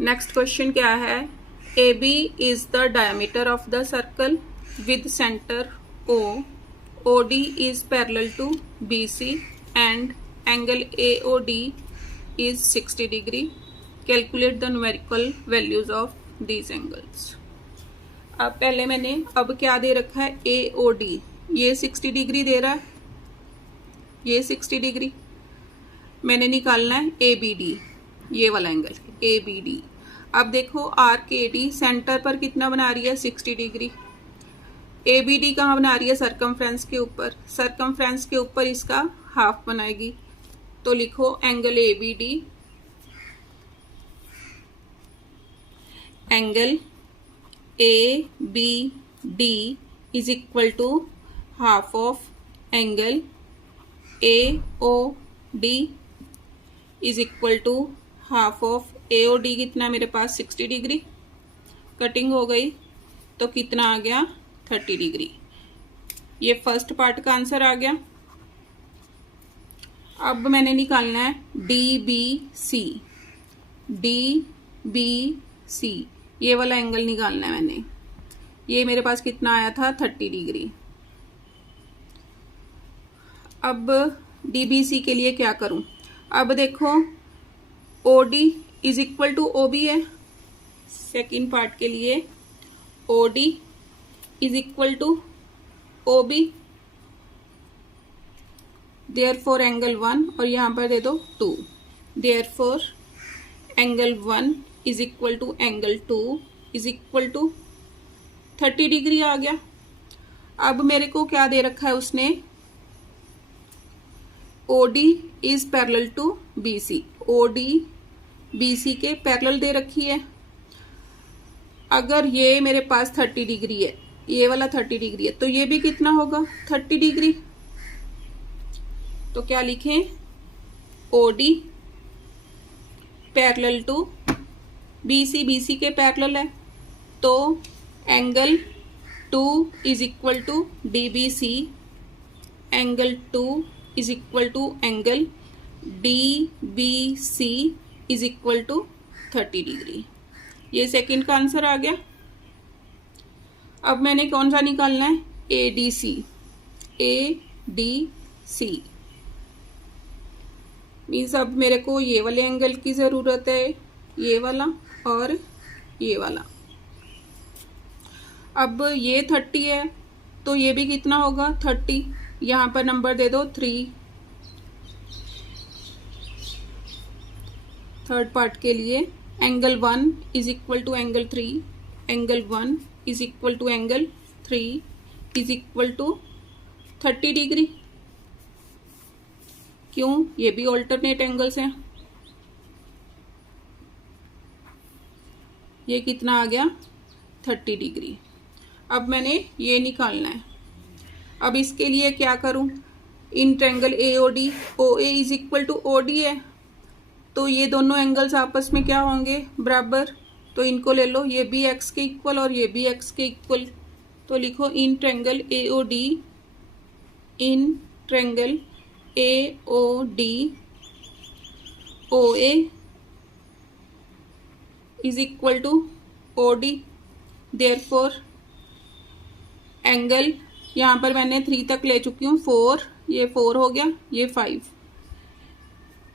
Next question क्या है, A B is the diameter of the circle with centre O, O D is parallel to B C and angle A O D is 60 degree, calculate the numerical values of these angles. अब पहले मैंने अब क्या दे रखा है, ए O D, ये 60 degree दे रहा है, ये 60 डिग्री। मैंने निकालना है ए बी डी, ये वाला एंगल ए बी डी। अब देखो आर्क ए डी सेंटर पर कितना बना रही है, 60 डिग्री। ए बी डी कहाँ बना रही है, सरकमफ्रेंस के ऊपर, सरकमफ्रेंस के ऊपर इसका हाफ बनाएगी। तो लिखो angle A B D, angle A B D is equal to half of angle A O D is equal to half of A O D. कितना मेरे पास 60 डिग्री, कटिंग हो गई तो कितना आ गया 30 डिग्री। ये फर्स्ट पार्ट का आंसर आ गया। अब मैंने निकालना है D B C, D B C, ये वाला एंगल निकालना है मैंने। ये मेरे पास कितना आया था 30 डिग्री। अब डी बी सी के लिए क्या करूं, अब देखो O D is equal to O B है, सेकेंड पार्ट के लिए O D is equal to O B, therefore angle 1 और यहां पर दे दो 2, therefore angle 1 is equal to angle 2 is equal to 30 degree आ गया। अब मेरे को क्या दे रखा है उसने, OD is parallel to BC, OD BC के पैरेलल दे रखी है। अगर ये मेरे पास 30 डिग्री है, ये वाला 30 डिग्री है, तो ये भी कितना होगा 30 डिग्री। तो क्या लिखें, OD parallel to BC, BC के पैरेलल है, तो angle 2 is equal to DBC, angle 2 is equal to angle DBC is equal to 30 degree. ये सेकंड का आंसर आ गया। अब मैंने कौन सा निकालना है, ADC, ADC मीन्स अब मेरे को ये वाले एंगल की जरूरत है, ये वाला और ये वाला। अब ये 30 है तो ये भी कितना होगा 30, यहां पर नंबर दे दो 3। थर्ड पार्ट के लिए angle 1 is equal to angle 3, angle 1 is equal to angle 3 is equal to 30 degree. क्यों, ये भी ऑल्टरनेट एंगल्स हैं। ये कितना आ गया 30 डिग्री। अब मैंने ये निकालना है। अब इसके लिए क्या करूं, in triangle AOD, OA is equal to OD है, तो ये दोनों एंगल्स आपस में क्या होंगे, बराबर। तो इनको ले लो, ये भी x के इक्वल और ये भी x के इक्वल। तो लिखो in triangle AOD, in triangle AOD OA is equal to OD, therefore angle, यहाँ पर मैंने 3 तक ले चुकी हूँ, 4, ये 4 हो गया, ये 5,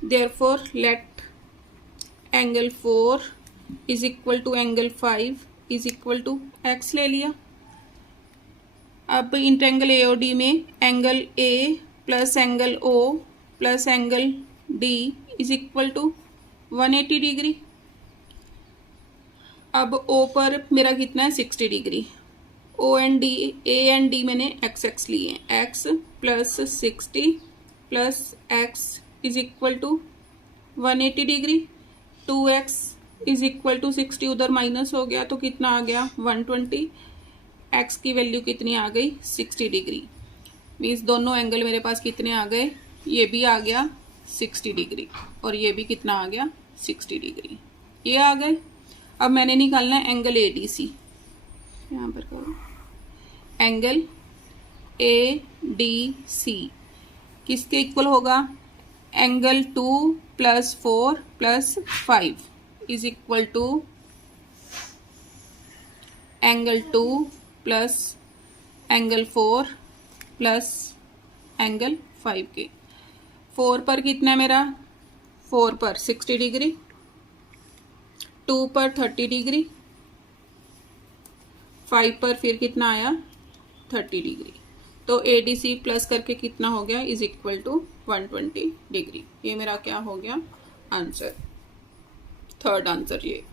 therefore let angle 4 is equal to angle 5 is equal to x ले लिया। अब इन ट्रायंगल AOD में angle A plus angle O plus angle D is equal to 180 degree. अब O पर मेरा कितना है 60 degree, O and D, A and D मैंने x लिए हैं, x plus 60 plus x is equal to 180 degree, 2x is equal to 60 उधर minus हो गया तो कितना आ गया 120, x की वैल्यू कितनी आ गई 60 डिग्री। मीन्स दोनों एंगल मेरे पास कितने आ गए, ये भी आ गया 60 डिग्री और ये भी कितना आ गया 60 डिग्री, ये आ गए। अब मैंने निकालना है एंगल ADC, यहाँ पर करो एंगल ADC किसके इक्वल होगा, angle 2 plus 4 plus 5 is equal to angle 2 plus angle 4 plus angle 5 के। 4 पर कितना है मेरा, 4 पर 60 डिग्री, 2 पर 30 डिग्री, 5 पर फिर कितना आया 30 डिग्री। तो ADC प्लस करके कितना हो गया, इज इक्वल टू 120 डिग्री। ये मेरा क्या हो गया आंसर, थर्ड आंसर ये।